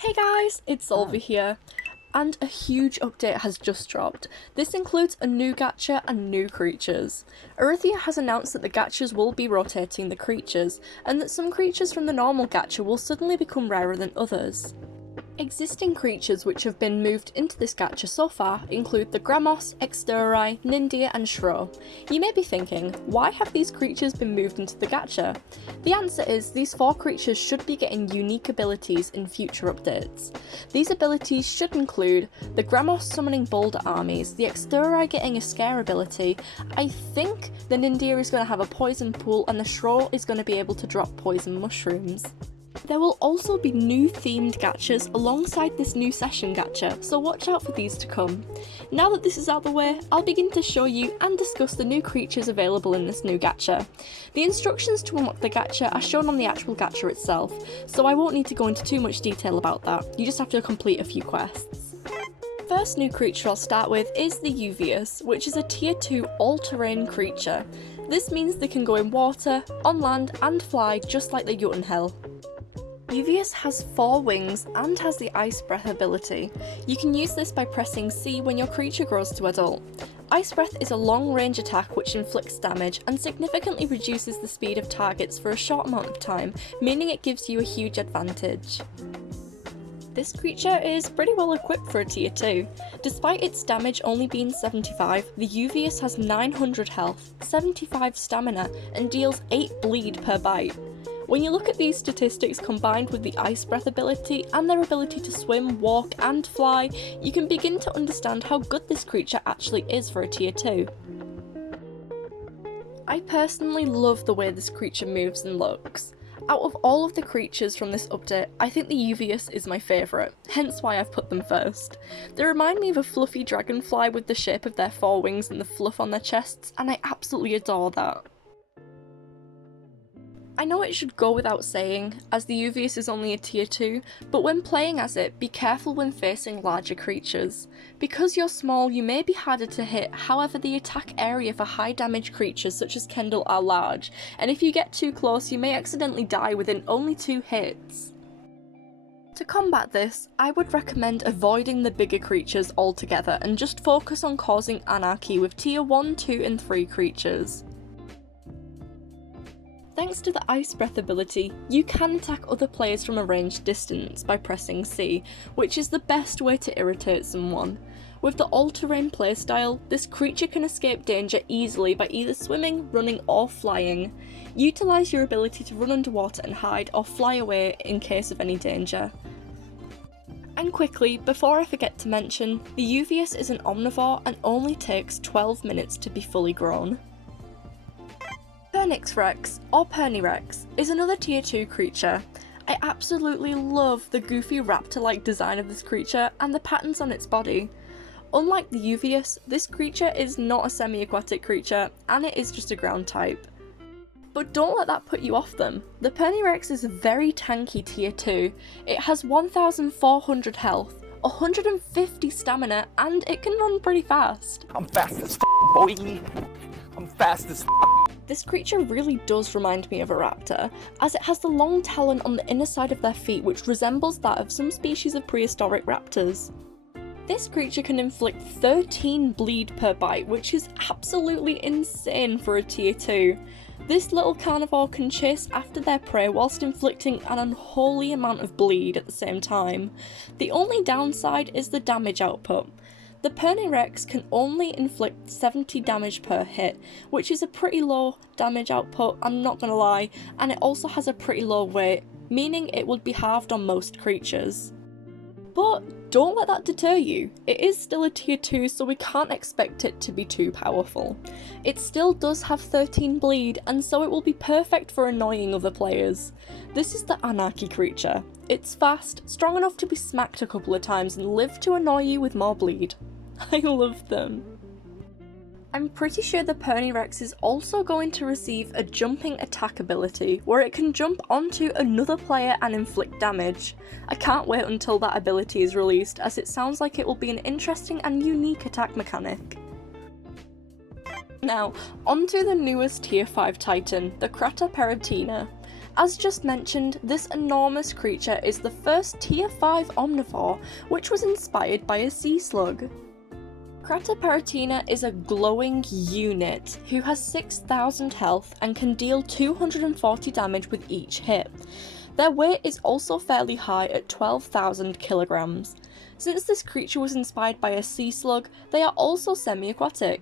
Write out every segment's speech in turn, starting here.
Hey guys, it's Zolva here, and a huge update has just dropped. This includes a new gacha and new creatures. Euvias has announced that the gachas will be rotating the creatures, and that some creatures from the normal gacha will suddenly become rarer than others. Existing creatures which have been moved into this gacha so far include the Gramos, Exterai, Nindia and Shro. You may be thinking, why have these creatures been moved into the gacha? The answer is these 4 creatures should be getting unique abilities in future updates. These abilities should include the Gramos summoning boulder armies, the Exterai getting a scare ability, I think the Nindia is going to have a poison pool and the Shro is going to be able to drop poison mushrooms. There will also be new themed gachas alongside this new session gacha, so watch out for these to come. Now that this is out of the way, I'll begin to show you and discuss the new creatures available in this new gacha. The instructions to unlock the gacha are shown on the actual gacha itself, so I won't need to go into too much detail about that, you just have to complete a few quests. First new creature I'll start with is the Euvias, which is a tier 2 all-terrain creature. This means they can go in water, on land and fly just like the Jotunhell. Euvias has 4 wings and has the Ice Breath ability. You can use this by pressing C when your creature grows to adult. Ice Breath is a long-range attack which inflicts damage and significantly reduces the speed of targets for a short amount of time, meaning it gives you a huge advantage. This creature is pretty well equipped for a tier 2. Despite its damage only being 75, the Euvias has 900 health, 75 stamina, and deals 8 bleed per bite. When you look at these statistics combined with the Ice Breath ability and their ability to swim, walk and fly, you can begin to understand how good this creature actually is for a tier 2. I personally love the way this creature moves and looks. Out of all of the creatures from this update, I think the Euvias is my favourite, hence why I've put them first. They remind me of a fluffy dragonfly with the shape of their 4 wings and the fluff on their chests, and I absolutely adore that. I know it should go without saying, as the Euvias is only a tier 2, but when playing as it, be careful when facing larger creatures. Because you're small, you may be harder to hit, however the attack area for high damage creatures such as Kendall are large, and if you get too close you may accidentally die within only 2 hits. To combat this, I would recommend avoiding the bigger creatures altogether and just focus on causing anarchy with tier 1, 2 and 3 creatures. Thanks to the Ice Breath ability, you can attack other players from a ranged distance by pressing C, which is the best way to irritate someone. With the all-terrain playstyle, this creature can escape danger easily by either swimming, running or flying. Utilise your ability to run underwater and hide or fly away in case of any danger. And quickly, before I forget to mention, the Euvias is an omnivore and only takes 12 minutes to be fully grown. PennyRex, or PennyRex, is another tier 2 creature. I absolutely love the goofy raptor-like design of this creature and the patterns on its body. Unlike the Euvias, this creature is not a semi-aquatic creature and it is just a ground type. But don't let that put you off them. The PennyRex is a very tanky tier 2. It has 1400 health, 150 stamina and it can run pretty fast. I'm fast as boy. I'm fast as This creature really does remind me of a raptor, as it has the long talon on the inner side of their feet which resembles that of some species of prehistoric raptors. This creature can inflict 13 bleed per bite, which is absolutely insane for a tier 2. This little carnivore can chase after their prey whilst inflicting an unholy amount of bleed at the same time. The only downside is the damage output. The PennyRex can only inflict 70 damage per hit, which is a pretty low damage output, I'm not gonna lie, and it also has a pretty low weight, meaning it would be halved on most creatures. But don't let that deter you. It is still a tier 2, so we can't expect it to be too powerful. It still does have 13 bleed, and so it will be perfect for annoying other players. This is the Anarchy creature. It's fast, strong enough to be smacked a couple of times and live to annoy you with more bleed. I love them. I'm pretty sure the PennyRex is also going to receive a jumping attack ability, where it can jump onto another player and inflict damage. I can't wait until that ability is released, as it sounds like it will be an interesting and unique attack mechanic. Now, onto the newest tier 5 titan, the Kratoparatina. As just mentioned, this enormous creature is the first Tier 5 omnivore, which was inspired by a sea slug. Kratoparatina is a glowing unit who has 6,000 health and can deal 240 damage with each hit. Their weight is also fairly high at 12,000 kilograms. Since this creature was inspired by a sea slug, they are also semi-aquatic.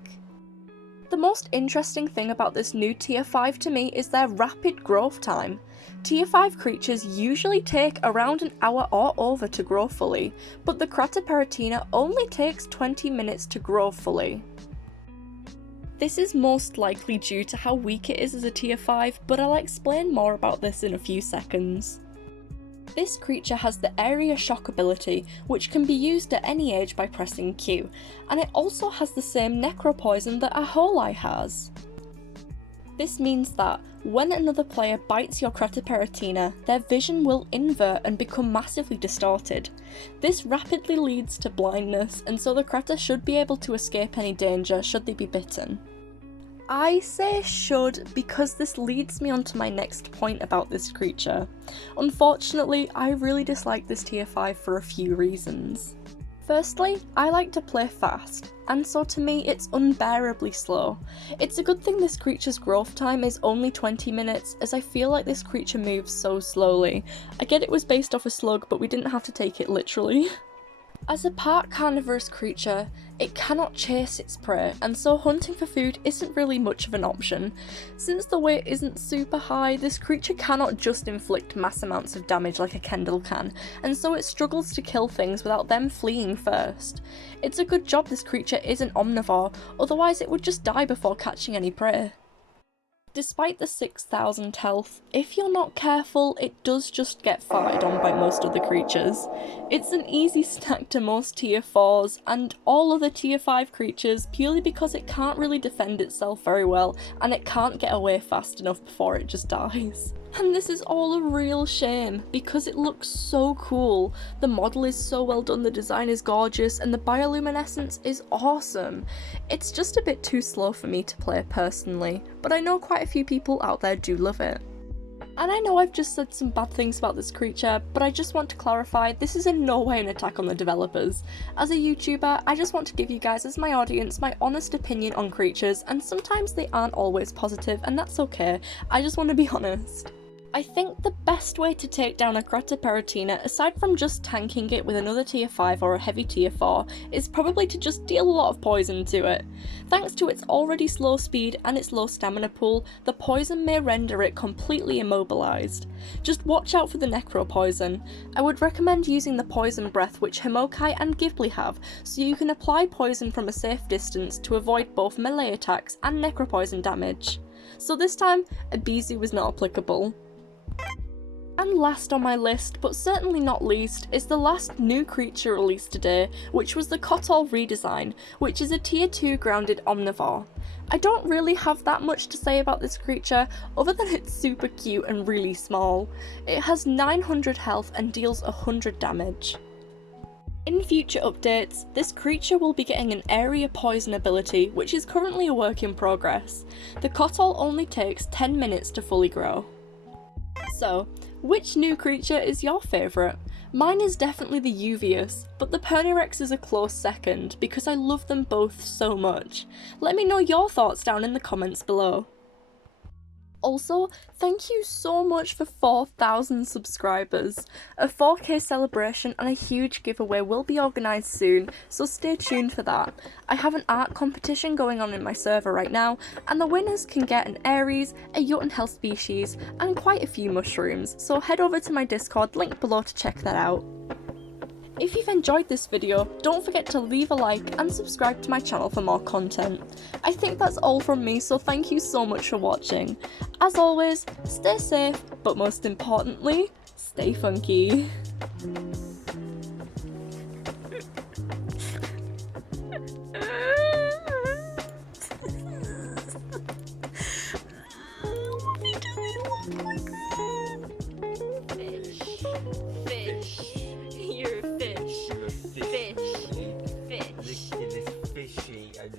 The most interesting thing about this new Tier 5 to me is their rapid growth time. Tier 5 creatures usually take around an hour or over to grow fully, but the Kratoparatina only takes 20 minutes to grow fully. This is most likely due to how weak it is as a Tier 5, but I'll explain more about this in a few seconds. This creature has the Area Shock ability, which can be used at any age by pressing Q, and it also has the same Necropoison that Aholi has. This means that, when another player bites your Kratoparatina, their vision will invert and become massively distorted. This rapidly leads to blindness, and so the Krata should be able to escape any danger should they be bitten. I say should because this leads me on to my next point about this creature. Unfortunately, I really dislike this Tier 5 for a few reasons. Firstly, I like to play fast, and so to me it's unbearably slow. It's a good thing this creature's growth time is only 20 minutes, as I feel like this creature moves so slowly. I get it was based off a slug, but we didn't have to take it literally. As a part carnivorous creature, it cannot chase its prey, and so hunting for food isn't really much of an option. Since the weight isn't super high, this creature cannot just inflict mass amounts of damage like a Kendall can, and so it struggles to kill things without them fleeing first. It's a good job this creature is an omnivore, otherwise it would just die before catching any prey. Despite the 6,000 health, if you're not careful, it does just get farted on by most of the creatures. It's an easy snack to most Tier 4s and all other Tier 5 creatures purely because it can't really defend itself very well and it can't get away fast enough before it just dies. And this is all a real shame because it looks so cool. The model is so well done, the design is gorgeous, and the bioluminescence is awesome. It's just a bit too slow for me to play personally, but I know quite a few people out there do love it. And I know I've just said some bad things about this creature, but I just want to clarify, this is in no way an attack on the developers. As a YouTuber, I just want to give you guys as my audience my honest opinion on creatures, and sometimes they aren't always positive, and that's okay. I just want to be honest. I think the best way to take down a Kratoparatina, aside from just tanking it with another Tier 5 or a heavy Tier 4, is probably to just deal a lot of poison to it. Thanks to its already slow speed and its low stamina pool, the poison may render it completely immobilized. Just watch out for the Necropoison. I would recommend using the Poison Breath which Himokai and Ghibli have, so you can apply poison from a safe distance to avoid both melee attacks and Necropoison damage. So this time, Abizu was not applicable. And last on my list, but certainly not least, is the last new creature released today, which was the Kotol redesign, which is a Tier 2 grounded omnivore. I don't really have that much to say about this creature, other than it's super cute and really small. It has 900 health and deals 100 damage. In future updates, this creature will be getting an area poison ability, which is currently a work in progress. The Kotol only takes 10 minutes to fully grow. So, which new creature is your favourite? Mine is definitely the Euvias, but the PennyRex is a close second because I love them both so much. Let me know your thoughts down in the comments below. Also, thank you so much for 4,000 subscribers. A 4K celebration and a huge giveaway will be organised soon, so stay tuned for that. I have an art competition going on in my server right now, and the winners can get an Aries, a Jotunhell species, and quite a few mushrooms, so head over to my Discord, link below to check that out. If you've enjoyed this video, don't forget to leave a like and subscribe to my channel for more content. I think that's all from me, so thank you so much for watching. As always, stay safe, but most importantly, stay funky.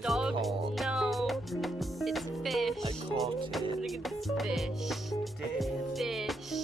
Dog, no. It's fish. I caught it. Look at this fish. Dead. Fish.